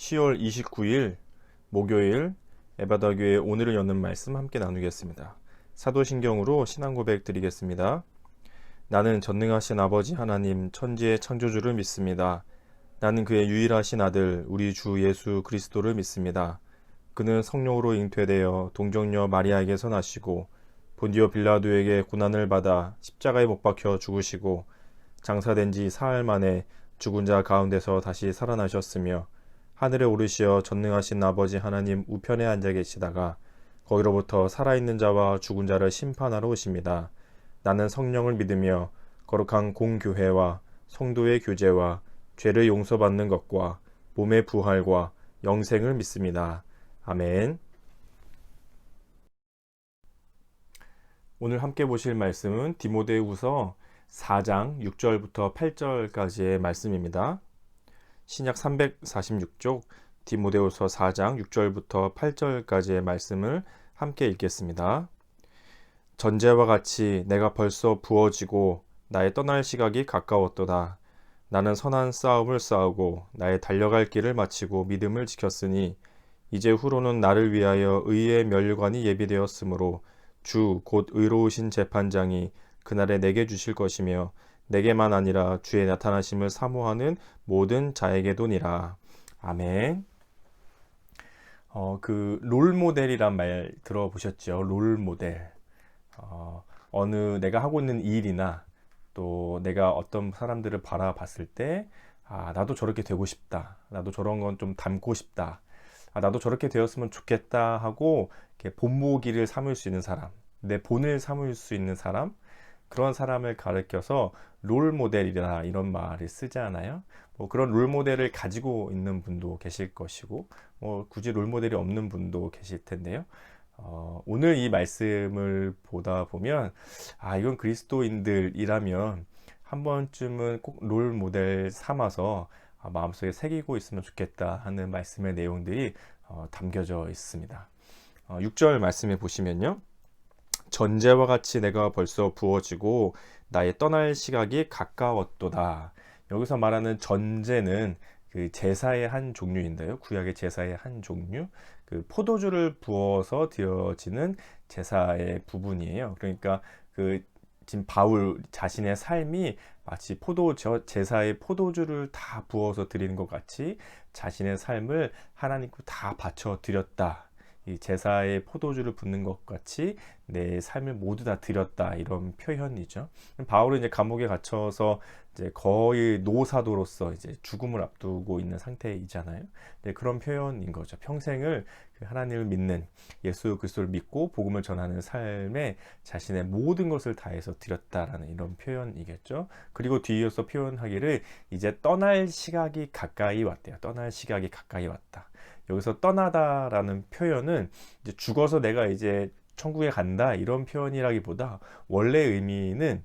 10월 29일 목요일 에바다교회 오늘을 여는 말씀 함께 나누겠습니다. 사도신경으로 신앙 고백 드리겠습니다. 나는 전능하신 아버지 하나님 천지의 창조주를 믿습니다. 나는 그의 유일하신 아들 우리 주 예수 그리스도를 믿습니다. 그는 성령으로 잉태되어 동정녀 마리아에게서 나시고 본디오 빌라도에게 고난을 받아 십자가에 못 박혀 죽으시고 장사된 지 사흘 만에 죽은 자 가운데서 다시 살아나셨으며 하늘에 오르시어 전능하신 아버지 하나님 우편에 앉아 계시다가 거기로부터 살아있는 자와 죽은 자를 심판하러 오십니다. 나는 성령을 믿으며 거룩한 공교회와 성도의 교제와 죄를 용서받는 것과 몸의 부활과 영생을 믿습니다. 아멘. 오늘 함께 보실 말씀은 디모데후서 4장 6절부터 8절까지의 말씀입니다. 신약 346쪽 디모데후서 4장 6절부터 8절까지의 말씀을 함께 읽겠습니다. 전제와 같이 내가 벌써 부어지고 나의 떠날 시각이 가까웠도다. 나는 선한 싸움을 싸우고 나의 달려갈 길을 마치고 믿음을 지켰으니 이제 후로는 나를 위하여 의의 면류관이 예비되었으므로 주 곧 의로우신 재판장이 그날에 내게 주실 것이며 내게만 아니라 주의 나타나심을 사모하는 모든 자에게도니라. 아멘. 롤모델이란 말 들어보셨죠? 롤모델. 어느 내가 하고 있는 일이나 또 내가 어떤 사람들을 바라봤을 때 나도 저렇게 되고 싶다. 나도 저런 건 좀 닮고 싶다. 나도 저렇게 되었으면 좋겠다 하고 이렇게 본보기를 삼을 수 있는 사람, 내 본을 삼을 수 있는 사람, 그런 사람을 가리켜서 롤모델이라 이런 말을 쓰잖아요. 그런 롤모델을 가지고 있는 분도 계실 것이고 굳이 롤모델이 없는 분도 계실 텐데요. 오늘 이 말씀을 보다 보면 이건 그리스도인들이라면 한 번쯤은 꼭 롤모델 삼아서 마음속에 새기고 있으면 좋겠다 하는 말씀의 내용들이 담겨져 있습니다. 6절 말씀에 보시면요. 전제와 같이 내가 벌써 부어지고 나의 떠날 시각이 가까웠도다. 여기서 말하는 전제는 그 제사의 한 종류인데요. 구약의 제사의 한 종류. 그 포도주를 부어서 드려지는 제사의 부분이에요. 그러니까 지금 바울 자신의 삶이 마치 제사의 포도주를 다 부어서 드리는 것 같이 자신의 삶을 하나님께 다 바쳐 드렸다. 이 제사의 포도주를 붓는 것 같이 내 삶을 모두 다 드렸다, 이런 표현이죠. 바울은 이제 감옥에 갇혀서 이제 거의 노사도로서 이제 죽음을 앞두고 있는 상태이잖아요. 그런 표현인 거죠. 평생을 하나님을 믿는, 예수 그리스도를 믿고 복음을 전하는 삶에 자신의 모든 것을 다해서 드렸다라는 이런 표현이겠죠. 그리고 뒤이어서 표현하기를 이제 떠날 시각이 가까이 왔대요. 떠날 시각이 가까이 왔다. 여기서 떠나다라는 표현은 이제 죽어서 내가 이제 천국에 간다, 이런 표현이라기보다 원래 의미는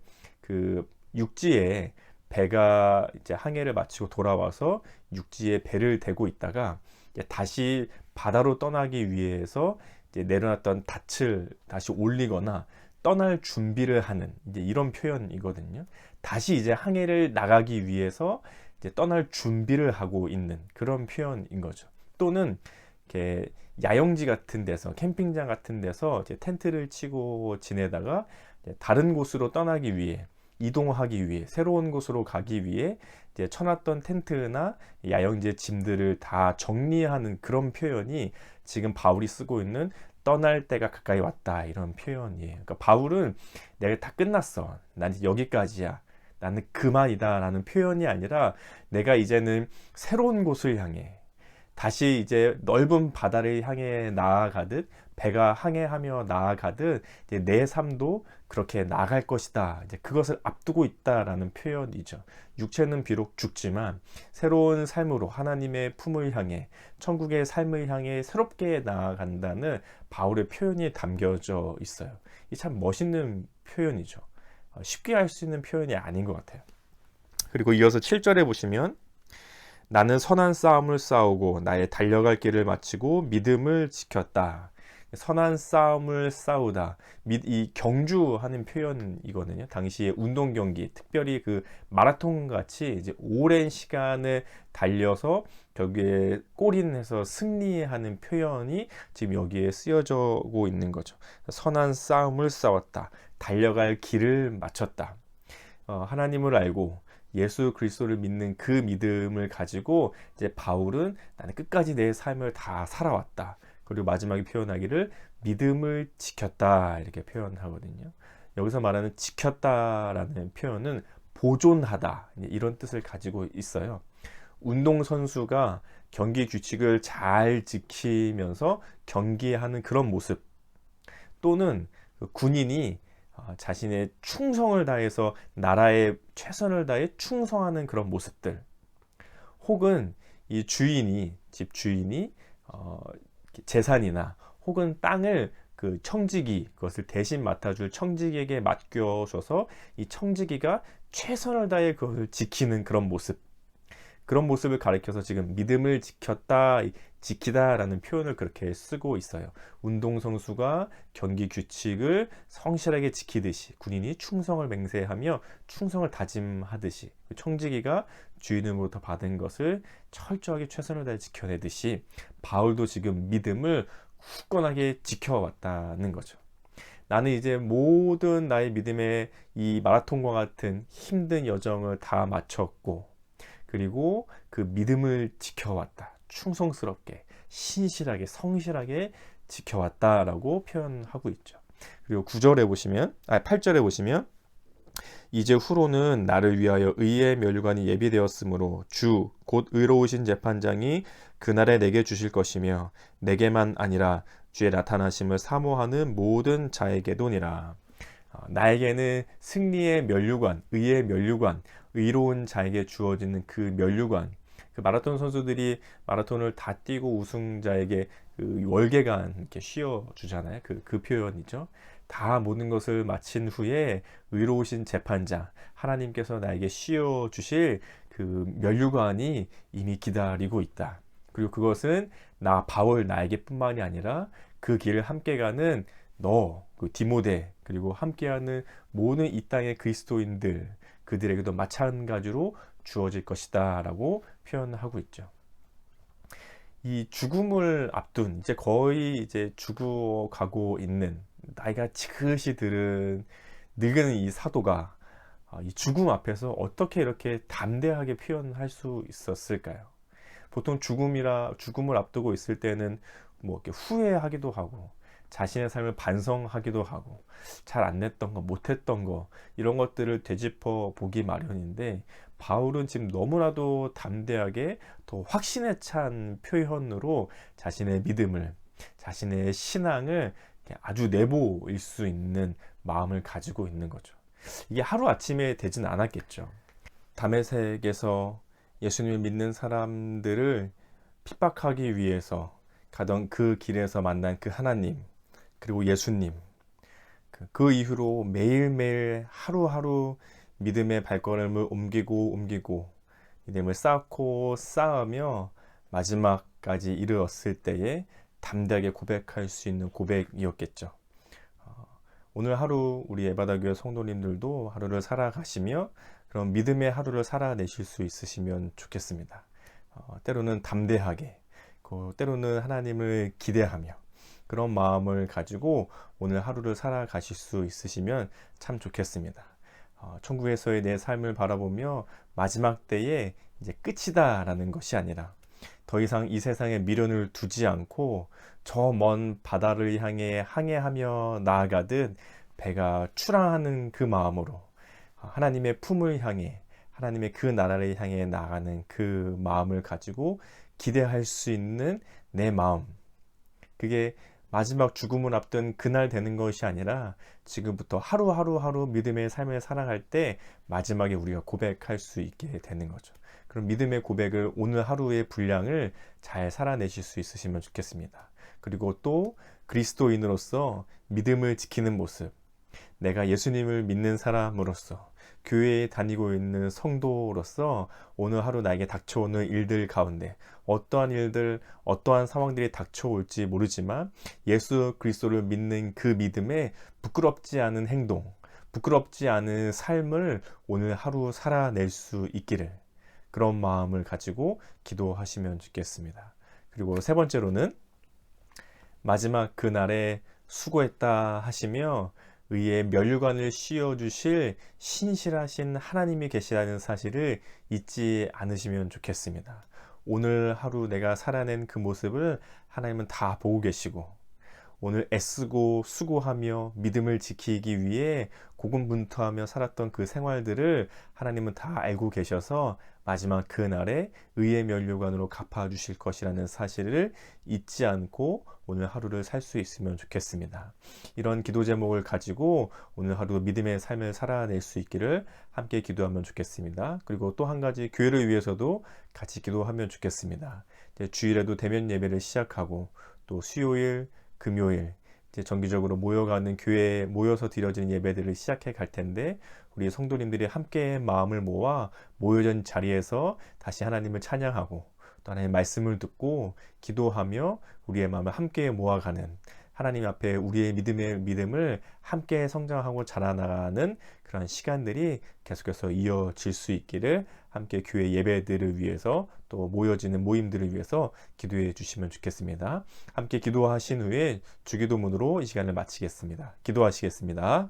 육지에 배가 이제 항해를 마치고 돌아와서 육지에 배를 대고 있다가 이제 다시 바다로 떠나기 위해서 이제 내려놨던 닻을 다시 올리거나 떠날 준비를 하는 이제 이런 표현이거든요. 다시 이제 항해를 나가기 위해서 이제 떠날 준비를 하고 있는 그런 표현인 거죠. 또는 이렇게 야영지 같은 데서, 캠핑장 같은 데서 이제 텐트를 치고 지내다가 다른 곳으로 떠나기 위해, 이동하기 위해, 새로운 곳으로 가기 위해 이제 쳐놨던 텐트나 야영지의 짐들을 다 정리하는 그런 표현이 지금 바울이 쓰고 있는 떠날 때가 가까이 왔다, 이런 표현이에요. 그러니까 바울은 내가 다 끝났어, 난 이제 여기까지야, 나는 그만이다 라는 표현이 아니라 내가 이제는 새로운 곳을 향해, 다시 이제 넓은 바다를 향해 나아가듯, 배가 항해하며 나아가듯 이제 내 삶도 그렇게 나아갈 것이다, 이제 그것을 앞두고 있다라는 표현이죠. 육체는 비록 죽지만 새로운 삶으로 하나님의 품을 향해, 천국의 삶을 향해 새롭게 나아간다는 바울의 표현이 담겨져 있어요. 이 참 멋있는 표현이죠. 쉽게 할 수 있는 표현이 아닌 것 같아요. 그리고 이어서 7절에 보시면 나는 선한 싸움을 싸우고 나의 달려갈 길을 마치고 믿음을 지켰다. 선한 싸움을 싸우다. 이 경주하는 표현이거든요. 당시에 운동 경기, 특별히 그 마라톤 같이 이제 오랜 시간을 달려서 결국에 골인해서 승리하는 표현이 지금 여기에 쓰여지고 있는 거죠. 선한 싸움을 싸웠다. 달려갈 길을 마쳤다. 하나님을 알고 예수 그리스도를 믿는 그 믿음을 가지고 이제 바울은 나는 끝까지 내 삶을 다 살아왔다. 그리고 마지막에 표현하기를 믿음을 지켰다 이렇게 표현하거든요. 여기서 말하는 지켰다라는 표현은 보존하다 이런 뜻을 가지고 있어요. 운동선수가 경기 규칙을 잘 지키면서 경기하는 그런 모습, 또는 군인이 자신의 충성을 다해서 나라에 최선을 다해 충성하는 그런 모습들, 혹은 이 주인이, 집 주인이 재산이나 혹은 땅을 그 청지기, 그것을 대신 맡아줄 청지기에게 맡겨줘서 이 청지기가 최선을 다해 그것을 지키는 그런 모습, 그런 모습을 가리켜서 지금 믿음을 지켰다, 지키다 라는 표현을 그렇게 쓰고 있어요. 운동선수가 경기 규칙을 성실하게 지키듯이, 군인이 충성을 맹세하며 충성을 다짐하듯이, 청지기가 주인으로부터 받은 것을 철저하게 최선을 다해 지켜내듯이 바울도 지금 믿음을 굳건하게 지켜왔다는 거죠. 나는 이제 모든 나의 믿음의 이 마라톤과 같은 힘든 여정을 다 마쳤고, 그리고 그 믿음을 지켜왔다. 충성스럽게, 신실하게, 성실하게 지켜왔다라고 표현하고 있죠. 그리고 9절에 보시면, 8절에 보시면, 이제 후로는 나를 위하여 의의 면류관이 예비되었으므로 주 곧 의로우신 재판장이 그날에 내게 주실 것이며 내게만 아니라 주의 나타나심을 사모하는 모든 자에게도니라. 나에게는 승리의 면류관, 의의 면류관, 의로운 자에게 주어지는 그 면류관, 그 마라톤 선수들이 마라톤을 다 뛰고 우승자에게 그 월계관 이렇게 씌워 주잖아요. 그 표현이죠. 다 모든 것을 마친 후에 의로우신 재판장 하나님께서 나에게 씌워 주실 그 면류관이 이미 기다리고 있다. 그리고 그것은 나 바울 나에게뿐만이 아니라 그 길을 함께 가는 너, 그 디모데, 그리고 함께하는 모든 이 땅의 그리스도인들, 그들에게도 마찬가지로 주어질 것이다 라고 표현하고 있죠. 이 죽음을 앞둔, 이제 거의 이제 죽어가고 있는, 나이가 지긋이 들은 늙은 이 사도가 이 죽음 앞에서 어떻게 이렇게 담대하게 표현할 수 있었을까요? 보통 죽음을 앞두고 있을 때는 뭐 이렇게 후회하기도 하고, 자신의 삶을 반성하기도 하고, 잘 안 냈던 거, 못했던 거, 이런 것들을 되짚어 보기 마련인데, 바울은 지금 너무나도 담대하게 더 확신에 찬 표현으로 자신의 믿음을, 자신의 신앙을 아주 내보일 수 있는 마음을 가지고 있는 거죠. 이게 하루아침에 되진 않았겠죠. 다메섹에서 예수님을 믿는 사람들을 핍박하기 위해서 가던 그 길에서 만난 그 하나님, 그리고 예수님, 그 이후로 매일매일 하루하루 믿음의 발걸음을 옮기고 믿음을 쌓고 쌓으며 마지막까지 이르렀을 때에 담대하게 고백할 수 있는 고백이었겠죠. 오늘 하루 우리 에바다교회 성도님들도 하루를 살아가시며 그런 믿음의 하루를 살아내실 수 있으시면 좋겠습니다. 때로는 담대하게, 때로는 하나님을 기대하며 그런 마음을 가지고 오늘 하루를 살아가실 수 있으시면 참 좋겠습니다. 천국에서의 내 삶을 바라보며 마지막 때에 이제 끝이다라는 것이 아니라 더 이상 이 세상에 미련을 두지 않고 저 먼 바다를 향해 항해하며 나아가듯 배가 출항하는 그 마음으로 하나님의 품을 향해, 하나님의 그 나라를 향해 나아가는 그 마음을 가지고 기대할 수 있는 내 마음, 그게 마지막 죽음을 앞둔 그날 되는 것이 아니라 지금부터 하루하루 믿음의 삶을 살아갈 때 마지막에 우리가 고백할 수 있게 되는 거죠. 그럼 믿음의 고백을 오늘 하루의 분량을 잘 살아내실 수 있으시면 좋겠습니다. 그리고 또 그리스도인으로서 믿음을 지키는 모습, 내가 예수님을 믿는 사람으로서 교회에 다니고 있는 성도로서 오늘 하루 나에게 닥쳐오는 일들 가운데 어떠한 일들, 어떠한 상황들이 닥쳐올지 모르지만 예수 그리스도를 믿는 그 믿음에 부끄럽지 않은 행동, 부끄럽지 않은 삶을 오늘 하루 살아낼 수 있기를, 그런 마음을 가지고 기도하시면 좋겠습니다. 그리고 세 번째로는 마지막 그날에 수고했다 하시며 의의 면류관을 씌워주실 신실하신 하나님이 계시다는 사실을 잊지 않으시면 좋겠습니다. 오늘 하루 내가 살아낸 그 모습을 하나님은 다 보고 계시고, 오늘 애쓰고 수고하며 믿음을 지키기 위해 고군분투하며 살았던 그 생활들을 하나님은 다 알고 계셔서 마지막 그날에 의의 면류관으로 갚아주실 것이라는 사실을 잊지 않고 오늘 하루를 살 수 있으면 좋겠습니다. 이런 기도 제목을 가지고 오늘 하루 믿음의 삶을 살아낼 수 있기를 함께 기도하면 좋겠습니다. 그리고 또 한 가지, 교회를 위해서도 같이 기도하면 좋겠습니다. 이제 주일에도 대면 예배를 시작하고 또 수요일, 금요일 이제 정기적으로 모여가는 교회에 모여서 드려지는 예배들을 시작해 갈 텐데, 우리 성도님들이 함께 마음을 모아 모여진 자리에서 다시 하나님을 찬양하고 또 하나님의 말씀을 듣고 기도하며 우리의 마음을 함께 모아가는, 하나님 앞에 우리의 믿음을 함께 성장하고 자라나가는 그런 시간들이 계속해서 이어질 수 있기를 함께 교회 예배들을 위해서 또 모여지는 모임들을 위해서 기도해 주시면 좋겠습니다. 함께 기도하신 후에 주기도문으로 이 시간을 마치겠습니다. 기도하시겠습니다.